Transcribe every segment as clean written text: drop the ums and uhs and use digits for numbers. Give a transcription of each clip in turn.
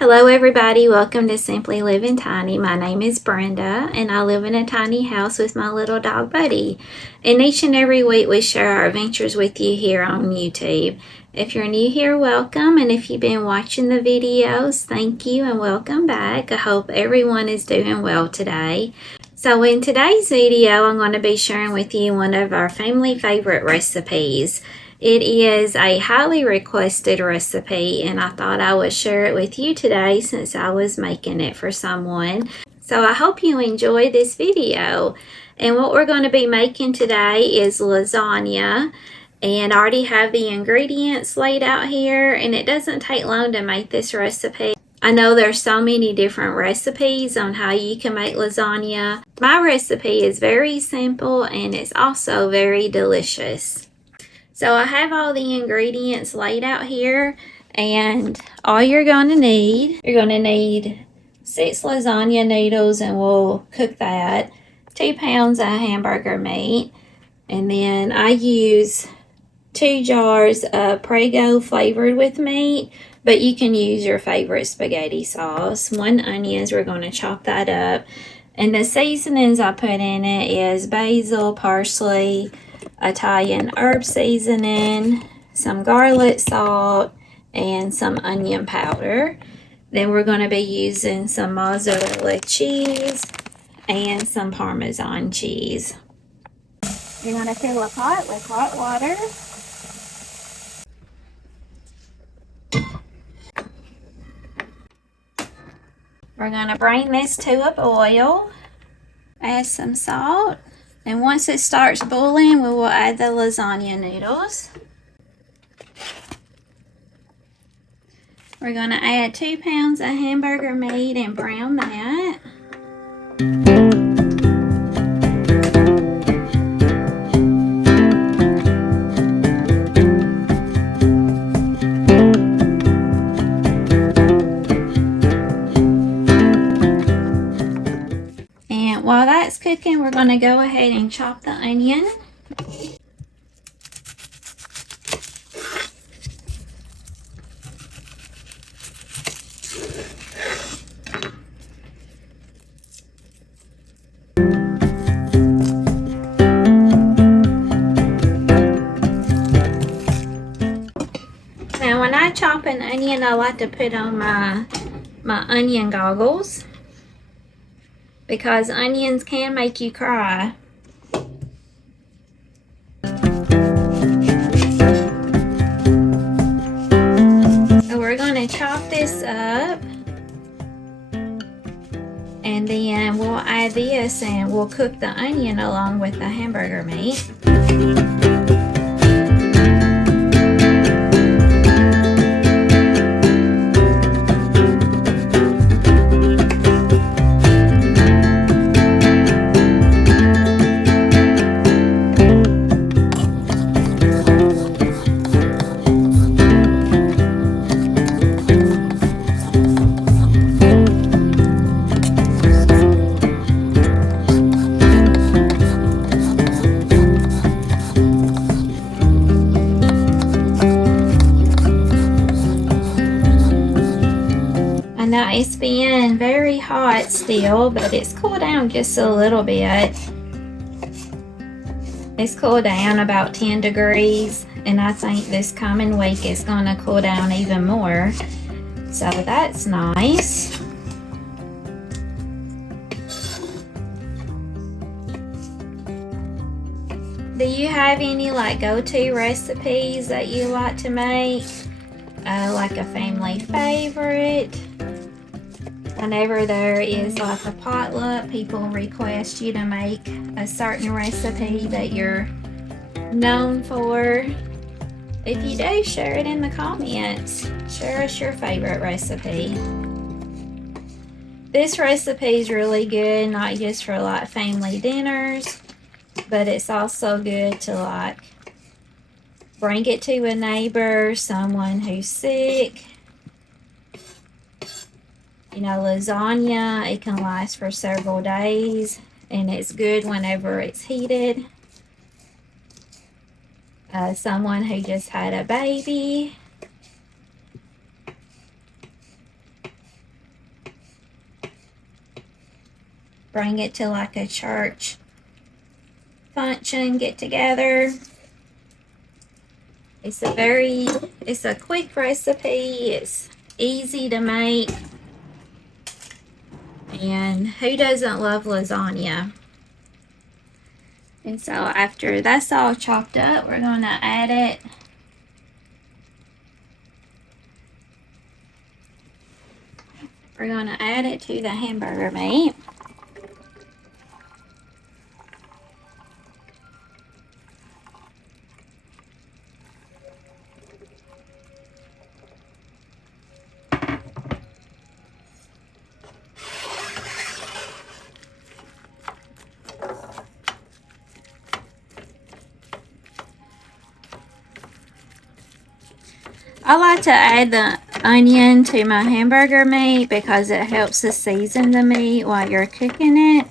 Hello everybody, welcome to Simply Living Tiny. My name is Brenda and I live in a tiny house with my little dog Buddy. And each and every week we share our adventures with you here on YouTube. If you're new here, welcome, and if you've been watching the videos, thank you and welcome back. I hope everyone is doing well today. So in today's video, I'm going to be sharing with you one of our family favorite recipes. It is a highly requested recipe and I thought I would share it with you today since I was making it for someone. So I hope you enjoy this video. And what we're going to be making today is lasagna. And I already have the ingredients laid out here, and it doesn't take long to make this recipe. I know there's so many different recipes on how you can make lasagna. My recipe is very simple and it's also very delicious. So I have all the ingredients laid out here, and all you're going to need 6 lasagna noodles, and we'll cook that, 2 pounds of hamburger meat, and then I use 2 jars of Prego flavored with meat, but you can use your favorite spaghetti sauce, 1 onions, we're going to chop that up, and the seasonings I put in it is basil, parsley, Italian herb seasoning, some garlic salt, and some onion powder. Then we're going to be using some mozzarella cheese and some Parmesan cheese. You're going to fill a pot with hot water. We're going to bring this to a boil. Add some salt. And once it starts boiling, we will add the lasagna noodles. We're going to add 2 pounds of hamburger meat and brown that. And while that's cooking, we're going to go ahead and chop the onion. Now when I chop an onion, I like to put on my onion goggles, because onions can make you cry. So we're going to chop this up, and then we'll add this and we'll cook the onion along with the hamburger meat. Now it's been very hot still, but it's cooled down just a little bit. It's cooled down about 10 degrees, and I think this coming week is going to cool down even more. So that's nice. Do you have any go-to recipes that you like to make? Like a family favorite? Whenever there is a potluck, people request you to make a certain recipe that you're known for. If you do, share it in the comments. Share us your favorite recipe. This recipe is really good, not just for family dinners, but it's also good to bring it to a neighbor, someone who's sick. You know, lasagna, it can last for several days, and it's good whenever it's heated. Someone who just had a baby. bring it to like a church function, get together. It's a quick recipe. It's easy to make. And who doesn't love lasagna? And so after that's all chopped up, we're going to add it. We're going to add it to the hamburger meat. I like to add the onion to my hamburger meat because it helps to season the meat while you're cooking it.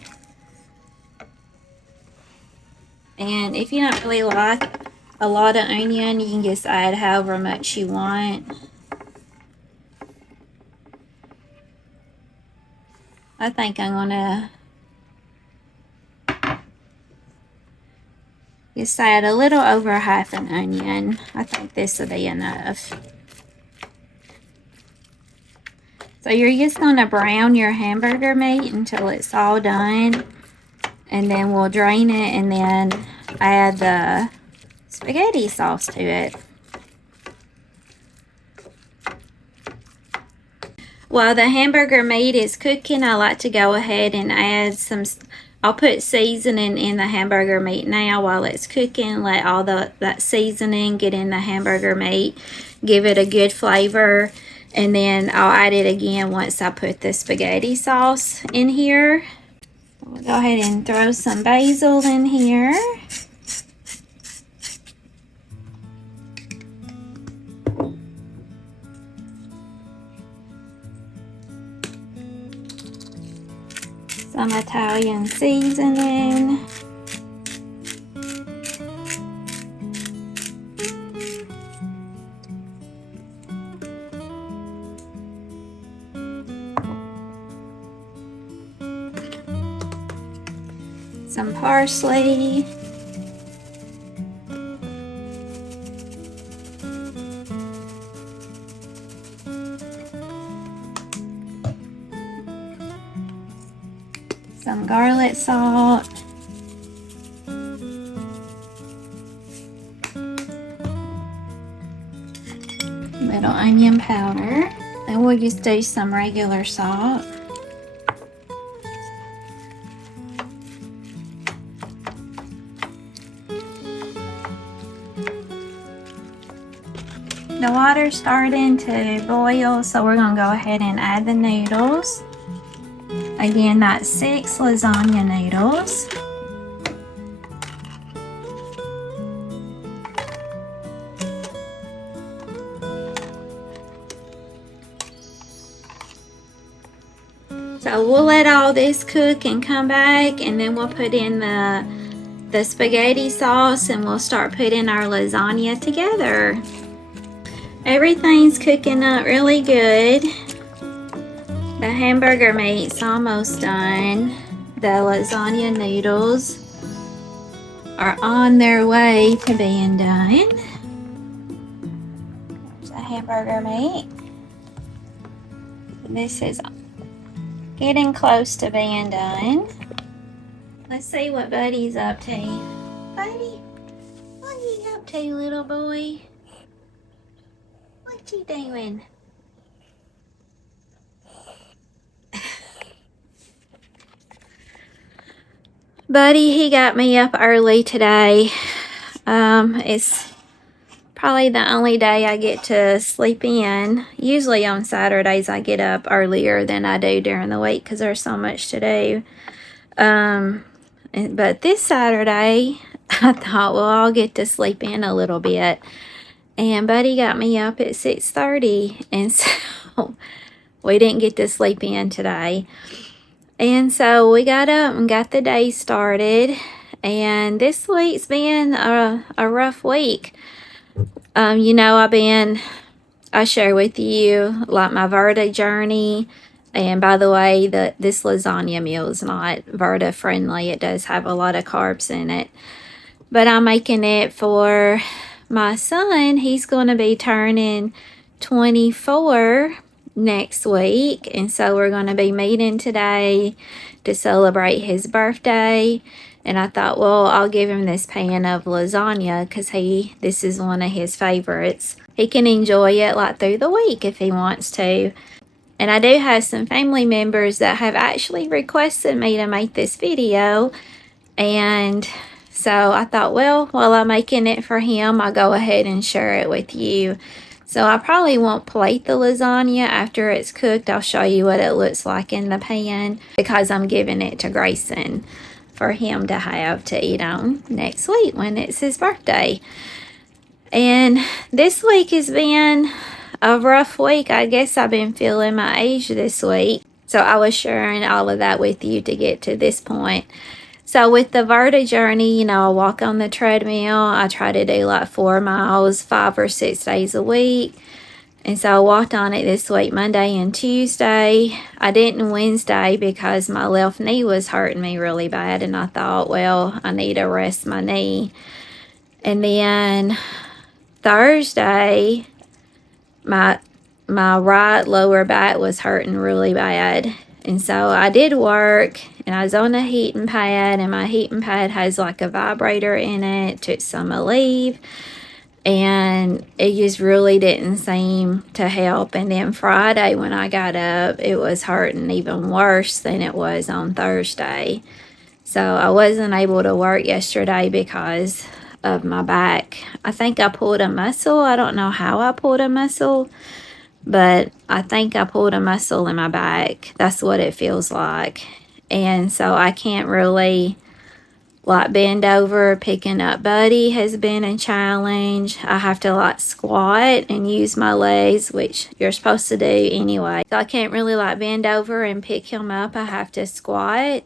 And if you don't really like a lot of onion, you can just add however much you want. I think I'm gonna just add a little over half an onion. I think this will be enough. So you're just gonna brown your hamburger meat until it's all done. And then we'll drain it and then add the spaghetti sauce to it. While the hamburger meat is cooking, I like to go ahead and add some, I'll put seasoning in the hamburger meat now while it's cooking. Let all that seasoning get in the hamburger meat, give it a good flavor, and then I'll add it again once I put the spaghetti sauce in here. We'll go ahead and throw some basil in here. Some Italian seasoning. Some parsley. Some garlic salt. Little onion powder. And we'll just do some regular salt. The water's starting to boil, so we're going to go ahead and add the noodles. Again, that's 6 lasagna noodles. So we'll let all this cook and come back, and then we'll put in the spaghetti sauce and we'll start putting our lasagna together. Everything's cooking up really good. The hamburger meat's almost done. The lasagna noodles are on their way to being done. There's the hamburger meat. This is getting close to being done. Let's see what Buddy's up to. Buddy, what are you up to, little boy? What you doing? Buddy, he got me up early today. It's probably the only day I get to sleep in. Usually on Saturdays I get up earlier than I do during the week because there's so much to do. But this Saturday, I thought, well, I'll get to sleep in a little bit. And Buddy got me up at 6:30, and so we didn't get to sleep in today. And so we got up and got the day started. And this week's been a rough week. You know, I share with you like my Verta journey. And by the way, this lasagna meal is not Verta friendly. It does have a lot of carbs in it. But I'm making it for my son. He's going to be turning 24 next week. And so we're going to be meeting today to celebrate his birthday. And I thought, well, I'll give him this pan of lasagna because this is one of his favorites. He can enjoy it like through the week if he wants to. And I do have some family members that have actually requested me to make this video. And so I thought, well, while I'm making it for him, I'll go ahead and share it with you. So I probably won't plate the lasagna after it's cooked. I'll show you what it looks like in the pan because I'm giving it to Grayson for him to have to eat on next week when it's his birthday. And this week has been a rough week. I guess I've been feeling my age this week. So I was sharing all of that with you to get to this point. So with the Verta journey, I walk on the treadmill. I try to do like 4 miles, 5 or 6 days a week. And so I walked on it this week, Monday and Tuesday. I didn't Wednesday because my left knee was hurting me really bad. And I thought, well, I need to rest my knee. And then Thursday, my right lower back was hurting really bad. And so I did work and I was on a heating pad, and my heating pad has like a vibrator in it. Took some Aleve, and it just really didn't seem to help. And then Friday when I got up, it was hurting even worse than it was on Thursday. So I wasn't able to work yesterday because of my back. I think I pulled a muscle. I don't know how I pulled a muscle, but I think I pulled a muscle in my back. That's what it feels like. And so I can't really like bend over. Picking up Buddy has been a challenge. I have to like squat and use my legs, which you're supposed to do anyway. So I can't really like bend over and pick him up. I have to squat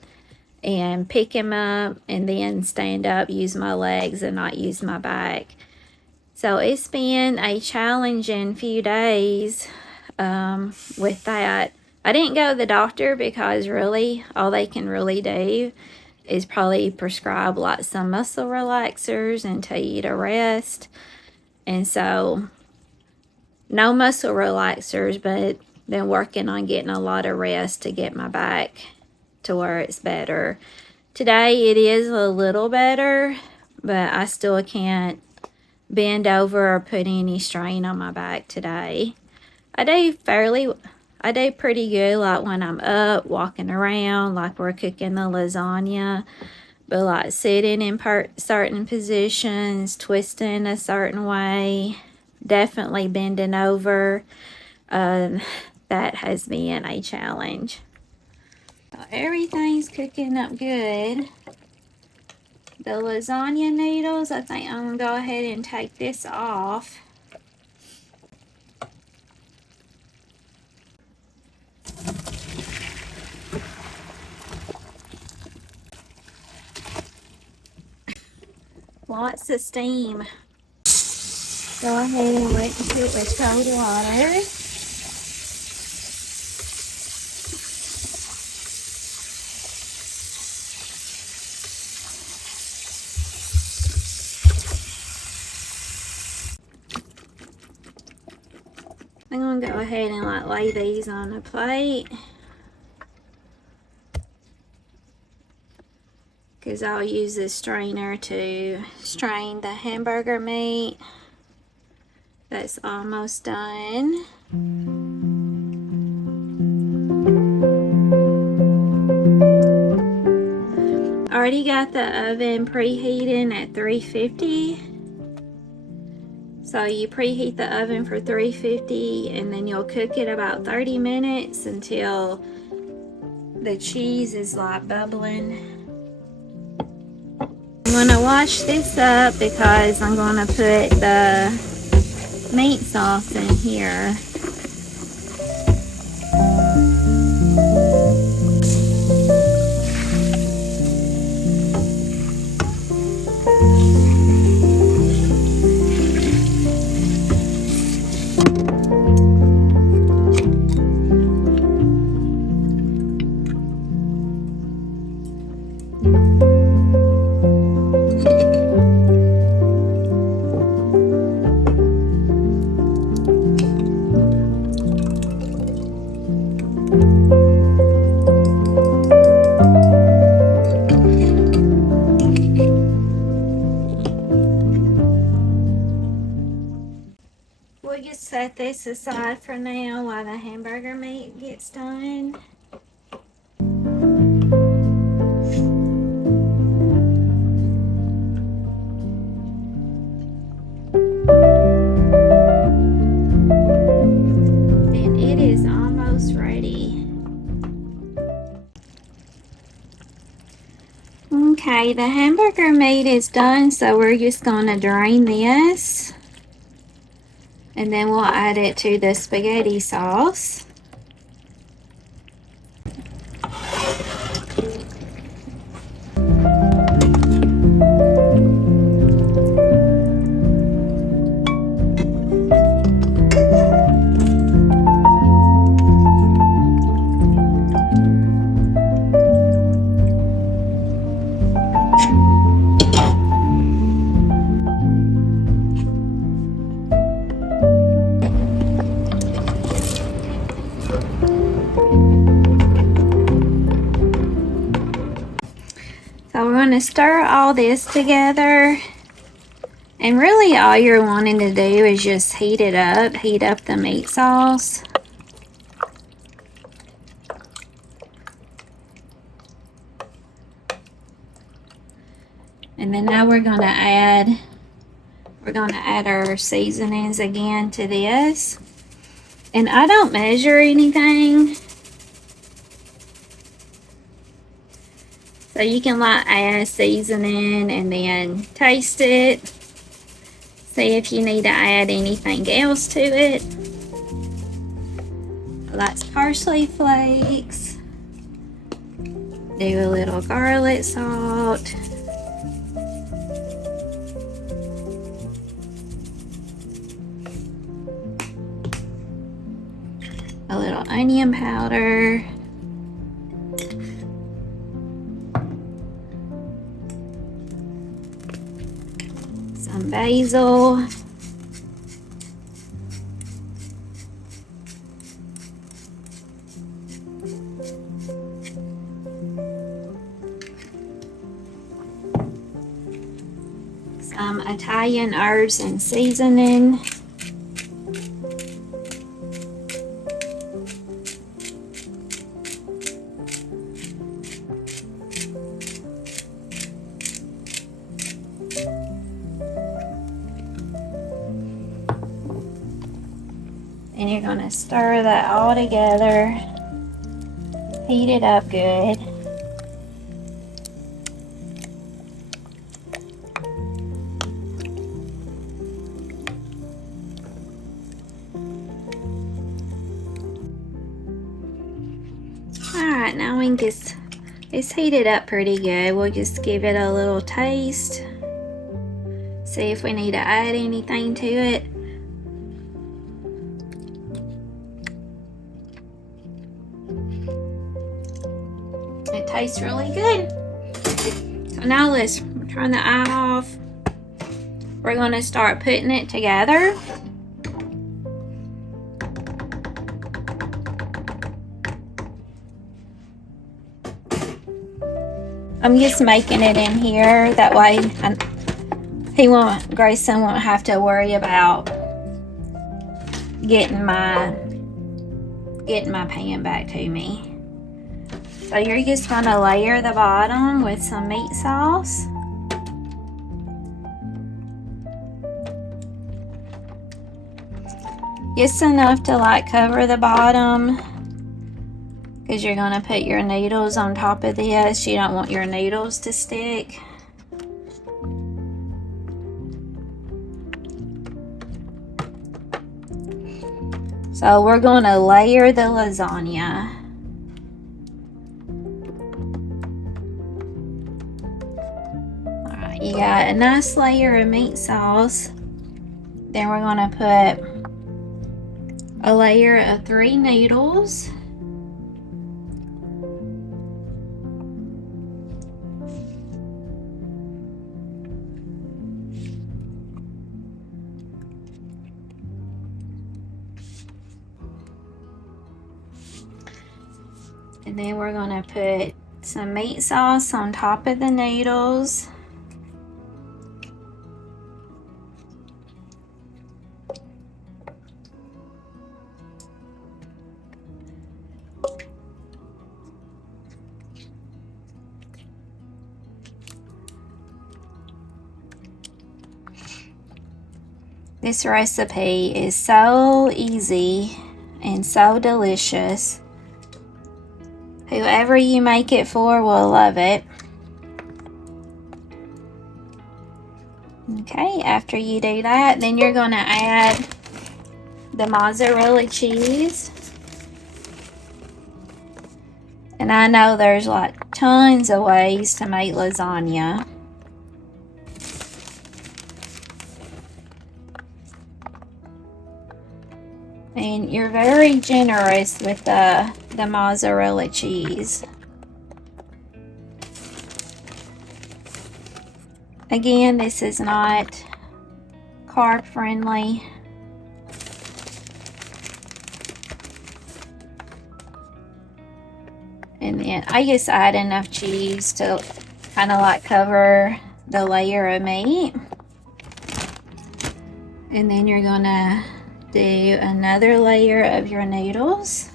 and pick him up and then stand up, use my legs and not use my back. So it's been a challenging few days with that. I didn't go to the doctor because really all they can really do is probably prescribe like some muscle relaxers and tell you to rest. And so no muscle relaxers, but been working on getting a lot of rest to get my back to where it's better. Today it is a little better, but I still can't bend over or put any strain on my back today. I do pretty good like when I'm up, walking around, like we're cooking the lasagna, but like sitting in certain positions, twisting a certain way, definitely bending over, that has been a challenge. So everything's cooking up good. The lasagna noodles, I think I'm going to go ahead and take this off. Lots of steam. Go ahead and wet it with cold water. I'm going to go ahead and like lay these on a plate, because I'll use this strainer to strain the hamburger meat. That's almost done. Already got the oven preheating at 350. So you preheat the oven for 350 and then you'll cook it about 30 minutes until the cheese is like bubbling. I'm gonna wash this up because I'm gonna put the meat sauce in here. set this aside for now while the hamburger meat gets done. And it is almost ready. Okay, the hamburger meat is done, so we're just going to drain this. And then we'll add it to the spaghetti sauce. So we're going to stir all this together. And really all you're wanting to do is just heat it up. Heat up the meat sauce. And then now we're going to add our seasonings again to this. And I don't measure anything. So you can like add seasoning and then taste it. See if you need to add anything else to it. Like parsley flakes. Do a little garlic salt. A little onion powder. Some basil. Some Italian herbs and seasoning. And you're going to stir that all together. Heat it up good. Alright, now we can just, it's heated up pretty good. We'll just give it a little taste. See if we need to add anything to it. It tastes really good. So now let's turn the eye off. We're going to start putting it together. I'm just making it in here. That way Grayson won't have to worry about getting my pan back to me. So you're just going to layer the bottom with some meat sauce. Just enough to like cover the bottom, because you're going to put your noodles on top of this. You don't want your noodles to stick. So we're going to layer the lasagna. You got a nice layer of meat sauce. Then we're going to put a layer of 3 noodles. And then we're going to put some meat sauce on top of the noodles. This recipe is so easy and so delicious. Whoever you make it for will love it. Okay, after you do that, then you're going to add the mozzarella cheese. And I know there's like tons of ways to make lasagna. And you're very generous with the mozzarella cheese. Again, this is not carb friendly. And then I just add enough cheese to kind of like cover the layer of meat. And then you're gonna do another layer of your noodles.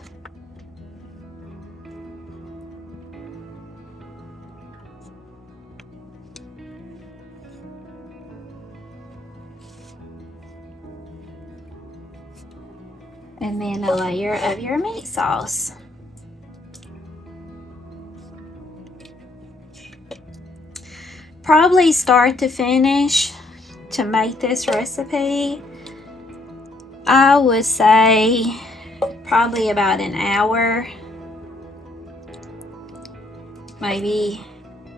And then a layer of your meat sauce. Probably start to finish to make this recipe, I would say probably about an hour, maybe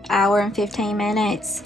hour and 15 minutes.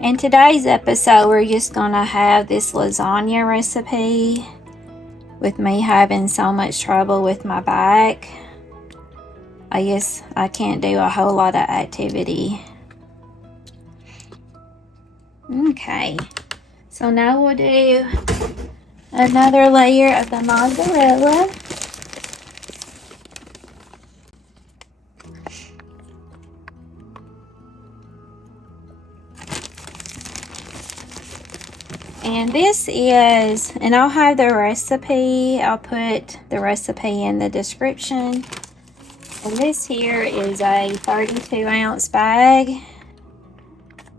In today's episode, we're just gonna have this lasagna recipe with me having so much trouble with my back. I guess I can't do a whole lot of activity. Okay, so now we'll do another layer of the mozzarella. And this is, and I'll have the recipe, I'll put the recipe in the description. And this here is a 32-ounce bag.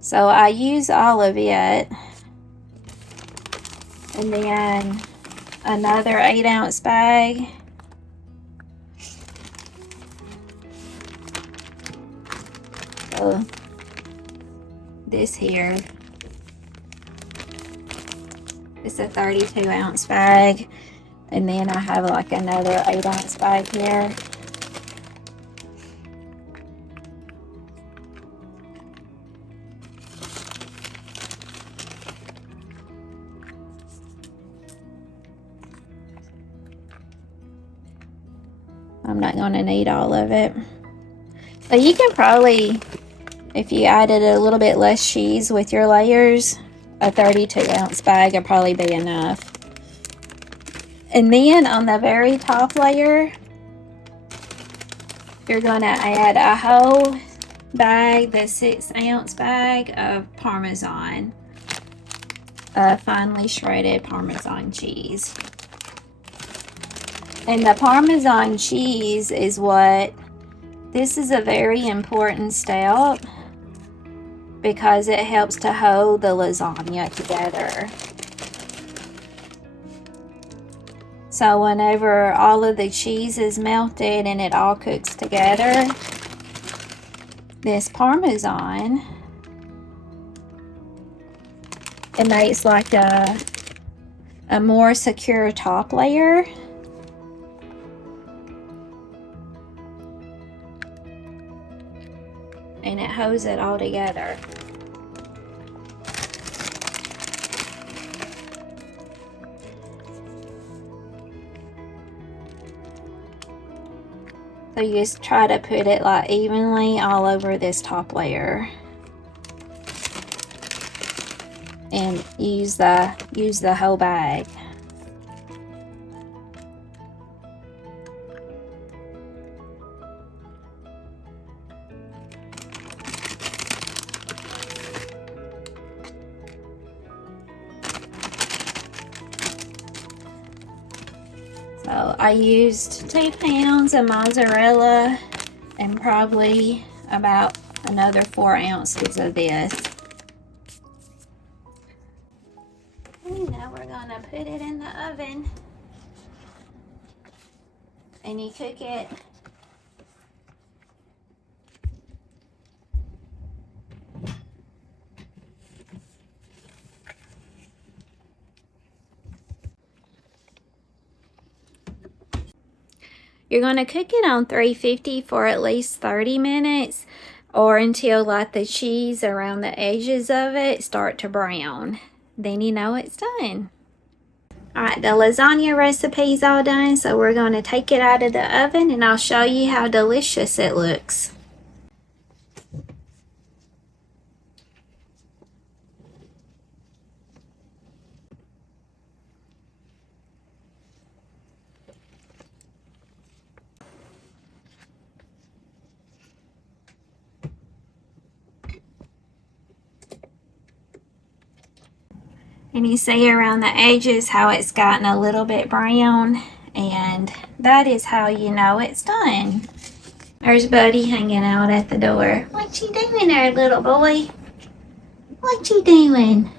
So I use all of it. And then another 8-ounce bag. So this here is a 32-ounce bag. And then I have like another 8-ounce bag here. I'm not going to need all of it. But you can probably, if you added a little bit less cheese with your layers, a 32-ounce bag will probably be enough. And then on the very top layer, you're going to add a whole bag, the 6-ounce bag of Parmesan, finely shredded Parmesan cheese. And the Parmesan cheese is this is a very important step because it helps to hold the lasagna together. So whenever all of the cheese is melted and it all cooks together, this Parmesan, it makes like a more secure top layer. And it holds it all together. So you just try to put it like evenly all over this top layer. And use the whole bag. So I used 2 pounds of mozzarella and probably about another 4 ounces of this. And now we're gonna put it in the oven. And you cook it You're going to cook it on 350 for at least 30 minutes or until like the cheese around the edges of it start to brown. Then you know it's done. Alright, the lasagna recipe's all done, so we're going to take it out of the oven and I'll show you how delicious it looks. And you see around the edges how it's gotten a little bit brown, and that is how you know it's done. There's Buddy hanging out at the door. What you doing there, little boy? What you doing?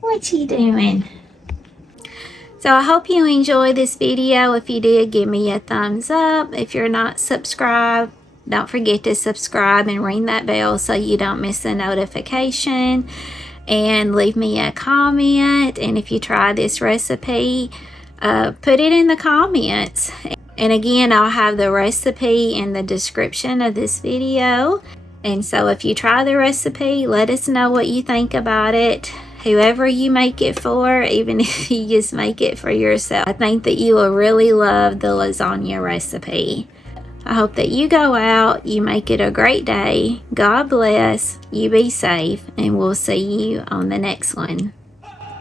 What you doing? So I hope you enjoyed this video. If you did, give me a thumbs up. If you're not subscribed, don't forget to subscribe and ring that bell so you don't miss a notification. And leave me a comment. And if you try this recipe, put it in the comments. And again, I'll have the recipe in the description of this video. And so if you try the recipe, let us know what you think about it. Whoever you make it for, even if you just make it for yourself, I think that you will really love the lasagna recipe. I hope that you go out, you make it a great day. God bless, you be safe, and we'll see you on the next one.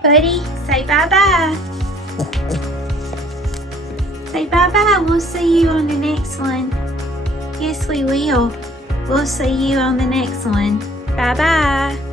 Buddy, say bye-bye. Say bye-bye, we'll see you on the next one. Yes, we will. We'll see you on the next one. Bye-bye.